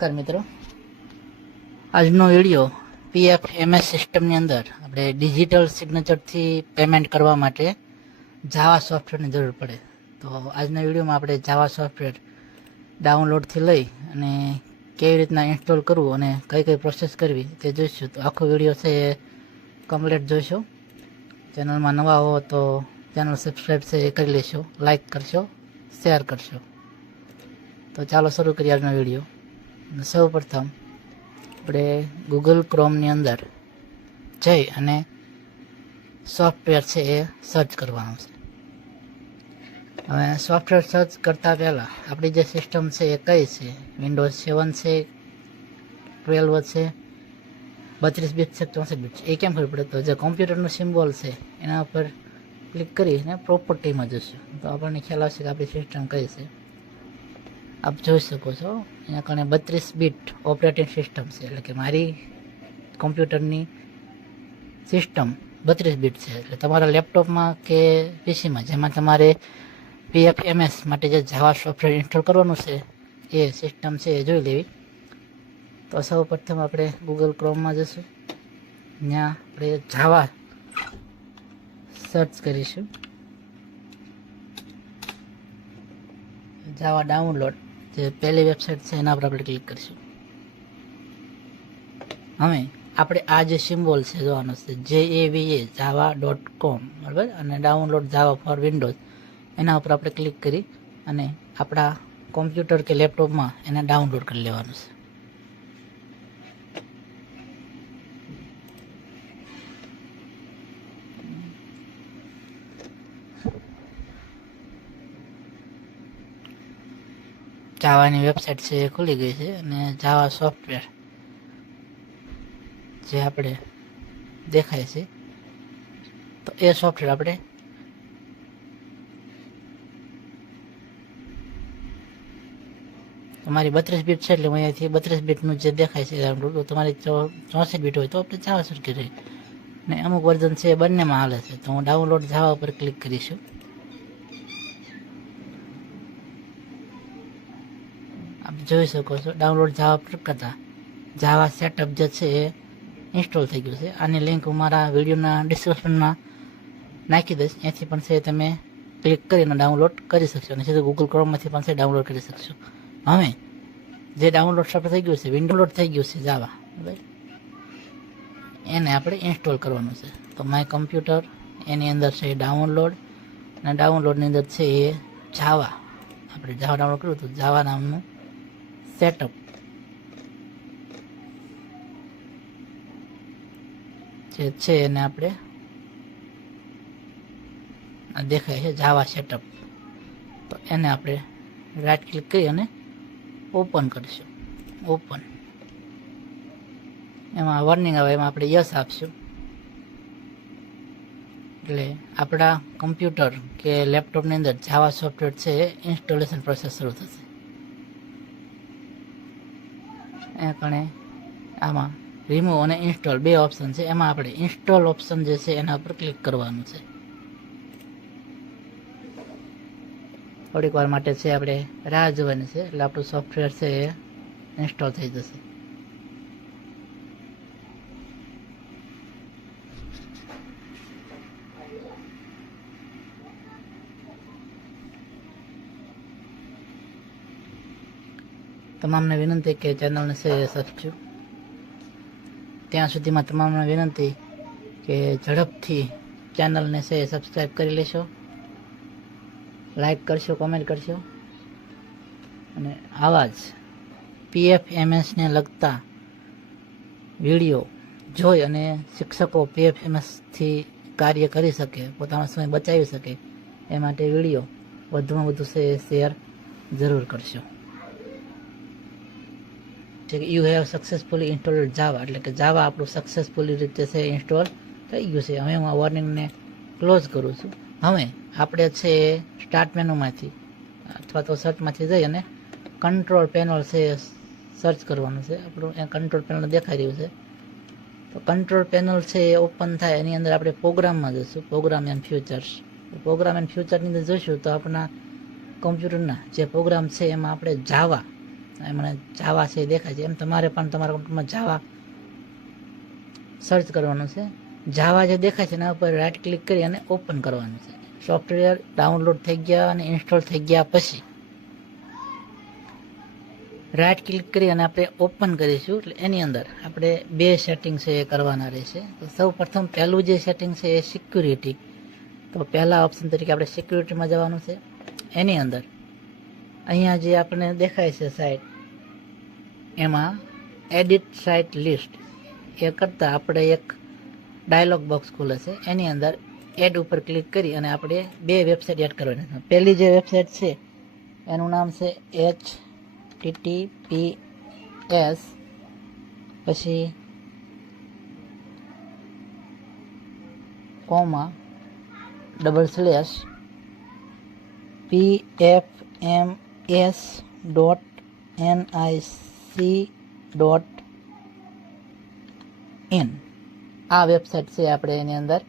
નમસ્કાર મિત્રો, આજનો વિડીયો PFMS સિસ્ટમની અંદર આપણે ડિજિટલ સિગ્નેચરથી પેમેન્ટ કરવા માટે જાવા સોફ્ટવેરની જરૂર પડે. તો આજના વિડીયોમાં આપણે જાવા સોફ્ટવેર ડાઉનલોડથી લઈ અને કેવી રીતના ઇન્સ્ટોલ કરવું અને કઈ કઈ પ્રોસેસ કરવી તે જોઈશું. તો આખો વિડીયો છે એ કમ્પ્લીટ જોઈશો. ચેનલમાં નવા હો તો ચેનલ સબસ્ક્રાઈબ છે એ કરી લેશો, લાઈક કરશો, શેર કરશો. તો ચાલો શરૂ કરીએ આજનો વિડીયો. સૌ પ્રથમ આપણે ગૂગલ ક્રોમની અંદર જઈ અને સોફ્ટવેર છે એ સર્ચ કરવાનું છે. હવે સોફ્ટવેર સર્ચ કરતાં પહેલાં આપણી જે સિસ્ટમ છે એ કઈ છે, વિન્ડોઝ 7 છે, 12 છે, 32 બીટ છે, 64 બીટ છે, એ કેમ ખબર પડે? તો જે કોમ્પ્યુટરનો સિમ્બોલ છે એના ઉપર ક્લિક કરીને પ્રોપર્ટીમાં જશું તો આપણને ખ્યાલ આવશે કે આપણી સિસ્ટમ કઈ છે. આપ જોઈ શકો છો અહીંયા કણે 32 બીટ ઓપરેટિંગ સિસ્ટમ છે, એટલે કે મારી કોમ્પ્યુટરની સિસ્ટમ 32 બીટ છે. એટલે તમારા લેપટોપમાં કે પીસીમાં જેમાં તમારે PFMS માટે જે જાવા સોફ્ટવેર ઇન્સ્ટોલ કરવાનું છે એ સિસ્ટમ છે એ જોઈ લેવી. તો સૌ પ્રથમ આપણે ગૂગલ ક્રોમમાં જશું, ત્યાં આપણે જાવા સર્ચ કરીશું. જાવા ડાઉનલોડ જે પહેલી વેબસાઇટ છે એના પર આપણે ક્લિક કરીશું. હવે આપણે આ જે સિમ્બોલ છે જોવાનો છે java.com, બરાબર, અને ડાઉનલોડ જાવા ફોર વિન્ડોઝ એના ઉપર આપણે ક્લિક કરી અને આપણા કોમ્પ્યુટર કે લેપટોપમાં એને ડાઉનલોડ કરી લેવાનું છે. જાવાની વેબસાઇટ છે એ ખુલી ગઈ છે અને જાવા સોફ્ટવેર જે આપણે દેખાય છે તો એ સોફ્ટવેર આપણે તમારી 32 બીટ છે એટલે અહીંયાથી 32 બીટનું જે દેખાય છે ડાઉનલોડ, તો તમારી 64 બીટ હોય તો આપણે જાવા સર્ચ કરીએ. ને અમુક વર્ઝન છે બંનેમાં હાલે છે, તો હું ડાઉનલોડ જાવા ઉપર ક્લિક કરીશું. આપ જોઈ શકો છો ડાઉનલોડ જાવા પર કરતા જાવા સેટઅપ જે છે એ ઇન્સ્ટોલ થઈ ગયું છે. આની લિંક હું મારા વિડીયોના ડિસ્ક્રિપ્શનમાં નાખી દઈશ, ત્યાંથી પણ છે તમે ક્લિક કરીને ડાઉનલોડ કરી શકશો અને સીધું ગૂગલ ક્રોમમાંથી પણ છે ડાઉનલોડ કરી શકશો. હવે જે ડાઉનલોડ સોફ્ટવેર થઈ ગયું છે, વિન્ડોલોડ થઈ ગયું છે જાવા, બરાબર, એને આપણે ઇન્સ્ટોલ કરવાનું છે. તો માય કમ્પ્યુટર એની અંદર છે ડાઉનલોડ, અને ડાઉનલોડની અંદર છે એ જાવા, આપણે જાવા ડાઉનલોડ કર્યું તો જાવા નામનું સેટઅપ જે છે એને આપણે દેખાય છે જાવા સેટઅપ, તો એને આપણે રાઈટ ક્લિક કરી અને ઓપન કરીશું. ઓપન એમાં વોર્નિંગ આવે, એમાં આપણે યસ આપશું એટલે આપણા કમ્પ્યુટર કે લેપટોપની અંદર જાવા સોફ્ટવેર છે એ ઇન્સ્ટોલેશન પ્રોસેસ શરૂ થશે. એ કણે આમાં રિમૂવ અને ઇન્સ્ટોલ બે ઓપ્શન છે, એમાં આપણે ઇન્સ્ટોલ ઓપ્શન જે છે એના ઉપર ક્લિક કરવાનું છે. થોડીક વાર માટે છે આપણે રાહ જોવાની છે એટલે આપણું સોફ્ટવેર છે એ ઇન્સ્ટોલ થઈ જશે. તમામને વિનંતી કે ચેનલને છે સબસ્ક્રાઈબ, ત્યાં સુધીમાં તમામને વિનંતી કે ઝડપથી ચેનલને છે સબસ્ક્રાઈબ કરી લેશો, લાઈક કરશો, કોમેન્ટ કરશો અને આવા જ PFMSને લગતા વિડીયો જોઈ અને શિક્ષકો PFMSથી કાર્ય કરી શકે, પોતાનો સમય બચાવી શકે એ માટે વિડીયો વધુમાં વધુ છે શેર જરૂર કરશો. યુ હેવ સક્સેસફુલી ઇન્સ્ટોલ્ડ જાવા, એટલે કે જાવા આપણું સક્સેસફુલી રીતે છે ઇન્સ્ટોલ થઈ ગયું છે. હવે હું આ વોર્નિંગને ક્લોઝ કરું છું. હવે આપણે છે સ્ટાર્ટ મેનુમાંથી અથવા તો સર્ચમાંથી જઈ અને કંટ્રોલ પેનલ છે સર્ચ કરવાનું છે. આપણું એ કંટ્રોલ પેનલ દેખાઈ રહ્યું છે, તો કંટ્રોલ પેનલ છે એ ઓપન થાય એની અંદર આપણે પ્રોગ્રામમાં જઈશું, programme and futures. Programme and ફ્યુચરની અંદર જોઈશું તો આપણા કોમ્પ્યુટરના જે પ્રોગ્રામ છે એમાં આપણે જાવા મને જાવા છે એ દેખાય છે. એમ તમારે પણ તમારા કમ્પ્યુટરમાં જાવા સર્ચ કરવાનું છે. જાવા જે દેખાય છે એના ઉપર રાઈટ ક્લિક કરી અને ઓપન કરવાનું છે. સોફ્ટવેર ડાઉનલોડ થઈ ગયા અને ઇન્સ્ટોલ થઈ ગયા પછી રાઈટ ક્લિક કરી અને આપણે ઓપન કરીશું. એટલે એની અંદર આપણે 2 સેટિંગ છે એ કરવાના રહેશે. તો સૌ પ્રથમ પહેલું જે સેટિંગ છે એ સિક્યુરિટી. તો પહેલા ઓપ્શન તરીકે આપણે સિક્યુરિટીમાં જવાનું છે. એની અંદર અહીંયા જે આપણને દેખાય છે સાઇટ, એમાં એડિટ સાઇટ લિસ્ટ એ કરતાં આપણે એક ડાયલોગ બોક્સ ખુલે છે. એની અંદર એડ ઉપર ક્લિક કરી અને આપણે 2 વેબસાઇટ એડ કરવાની છે. પહેલી જે વેબસાઇટ છે એનું નામ છે https પછી કોમા pfms.nic.in આ વેબસાઇટ છે આપણે એની અંદર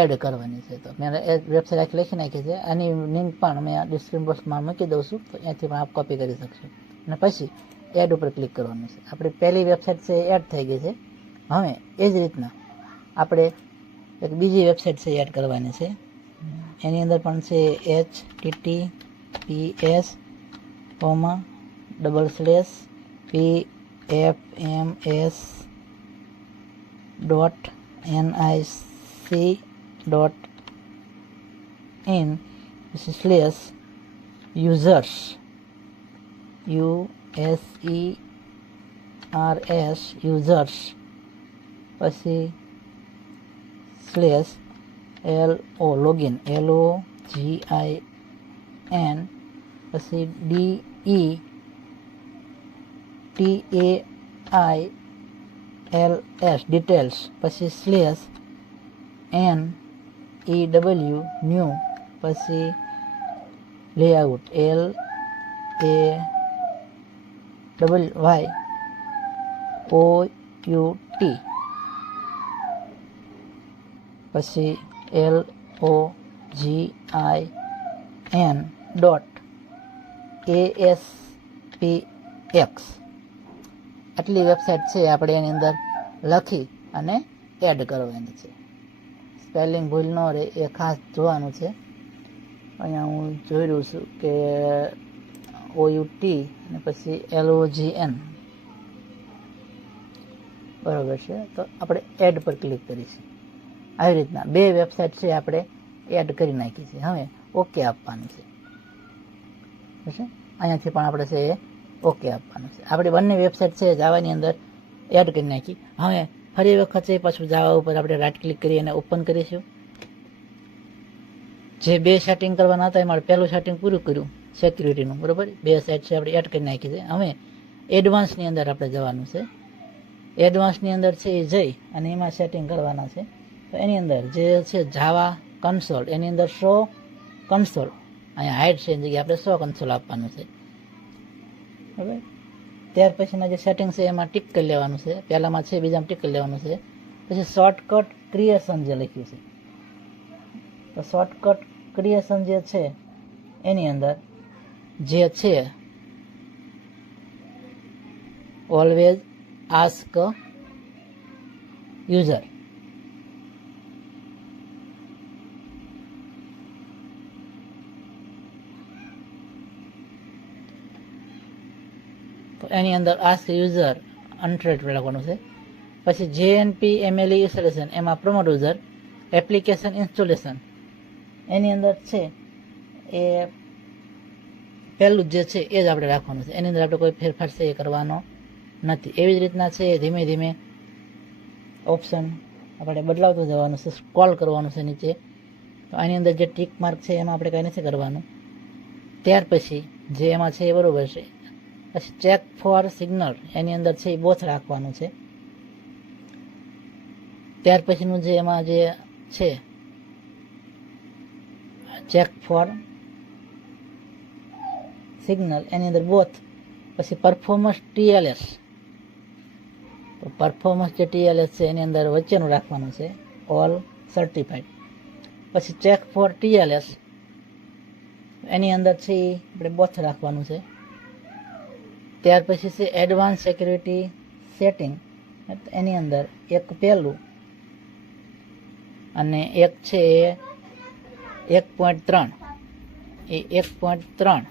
એડ કરવાની છે. તો મેં વેબસાઇટ આખી લખી નાખી છે. આની લિંક પણ મેં ડિસ્ક્રિપ્શન બોક્સમાં મૂકી દઉં છું, તો ત્યાંથી પણ આપ કોપી કરી શકશો. અને પછી એડ ઉપર ક્લિક કરવાનું છે. આપણી પહેલી વેબસાઇટ છે એડ થઈ ગઈ છે. હવે એ જ રીતના આપણે એક બીજી વેબસાઇટ છે એડ કરવાની છે. એની અંદર પણ છે https pfms.nic.in users users પછી login login પછી details details પછી new new પછી layout layout પછી login.aspx આટલી વેબસાઇટ છે આપણે એની અંદર લખી અને એડ કરવાની છે. સ્પેલિંગ ભૂલ ન રહે એ ખાસ જોવાનું છે. અહીંયા હું જોઈ રહ્યું છું કે OUT અને પછી LOGN બરાબર છે. તો આપણે એડ પર ક્લિક કરીશું. આવી રીતના 2 વેબસાઇટ છે આપણે એડ કરી નાખી છે. હવે ઓકે આપવાનું છે. અહીંયાથી પણ આપણે છે ઓકે આપવાનું છે. આપણે બંને વેબસાઇટ છે જાવાની અંદર એડ કરી નાખી. હવે ફરી વખત છે પાછું જાવા ઉપર આપણે રાઈટ ક્લિક કરી અને ઓપન કરીશું. જે 2 સેટિંગ કરવાના હતા એમાં પહેલું સેટિંગ પૂરું કર્યું સિક્યુરિટીનું, બરાબર. 2 સાઇટ છે આપણે એડ કરી નાખી છે. હવે એડવાન્સની અંદર આપણે જવાનું છે. એડવાન્સની અંદર છે એ જઈ અને એમાં સેટિંગ કરવાના છે. તો એની અંદર જે છે જાવા કન્સોલ, એની અંદર શો કન્સોલ, અહીંયા હાઇડ છે એની જગ્યાએ આપણે શો કન્સોલ આપવાનું છે, બરાબર. ત્યાર પછીના જે સેટિંગ છે એમાં ટીક કરી લેવાનું છે. પહેલામાં છે બીજામાં ટીક કરી લેવાનું છે. પછી શોર્ટકટ ક્રિએશન જે લખ્યું છે, તો શોર્ટકટ ક્રિએશન જે છે એની અંદર જે છે ઓલવેઝ આસ્ક યુઝર, તો એની અંદર આસ્ક યુઝર અનટ્રેડ લખવાનું છે. પછી JNP-MLE ઇન્સ્ટોલેશન, એમાં પ્રમોટ યુઝર એપ્લિકેશન ઇન્સ્ટોલેશન, એની અંદર છે એ પહેલું જે છે એ જ આપણે રાખવાનું છે. એની અંદર આપણે કોઈ ફેરફાર છે એ કરવાનો નથી. એવી જ રીતના છે ધીમે ધીમે ઓપ્શન આપણે બદલાવતું જવાનું છે, સ્ક્રોલ કરવાનું છે નીચે. તો આની અંદર જે ટીક માર્ક છે એમાં આપણે કંઈ નથી કરવાનું. ત્યાર પછી જે એમાં છે એ બરાબર છે. પછી ચેક ફોર સિગ્નલ, એની અંદર છે એ બોથ રાખવાનું છે. ત્યાર પછીનું જે એમાં જે છે ચેક ફોર સિગ્નલ, એની અંદર બોથ. પછી પરફોર્મન્સ TLS, તો પરફોર્મન્સ જે TLS છે એની અંદર વચ્ચેનું રાખવાનું છે, ઓલ સર્ટિફાઈડ. પછી ચેક ફોર TLS, એની અંદર છે આપણે બોથ રાખવાનું છે. ત્યાર પછી છે એડવાન્સ સિક્યુરિટી સેટિંગ. એની અંદર એક પહેલું અને એક છે 1.3. એ 1.3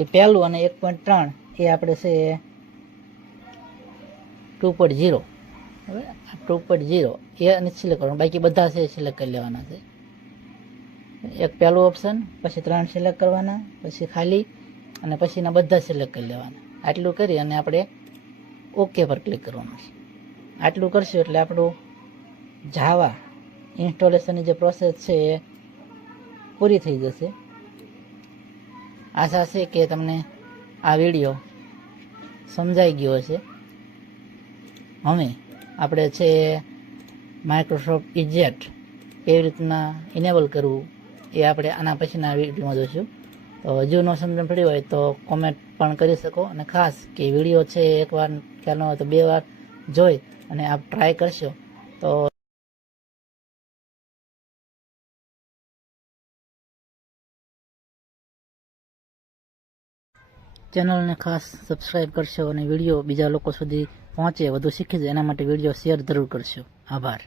એ પહેલું અને 1.3 એ આપણે છે 2.0. હવે 2.0 એ અને સિલેક્ટ કરવાનું, બાકી બધા છે સિલેક્ટ કરી લેવાના છે. એક પહેલું ઓપ્શન, પછી 3 સિલેક્ટ કરવાના, પછી ખાલી, અને પછીના બધા સિલેક્ટ કરી લેવાના. આટલું કરી અને આપણે ઓકે પર ક્લિક કરવાનું છે. આટલું કરશું એટલે આપણું જાવા ઇન્સ્ટોલેશનની જે પ્રોસેસ છે એ પૂરી થઈ જશે. આશા છે કે તમને આ વિડીયો સમજાઈ ગયો હશે. હવે આપણે છે માઇક્રોસોફ્ટ ઇજેટ કેવી રીતના ઇનેબલ કરવું એ આપણે આના પછીના વિડીયોમાં જોઈશું. તો હજુ ન સમજણ પડી હોય તો કોમેન્ટ પણ કરી શકો, અને ખાસ કે વિડીયો છે એકવાર ખ્યાલ ન હોય તો 2 વાર જોઈ અને આપ ટ્રાય કરશો તો ચેનલને ખાસ સબસ્ક્રાઈબ કરશો અને વિડીયો બીજા લોકો સુધી પહોંચે, વધુ શીખી જાય એના માટે વિડીયો શેર જરૂર કરશો. આભાર.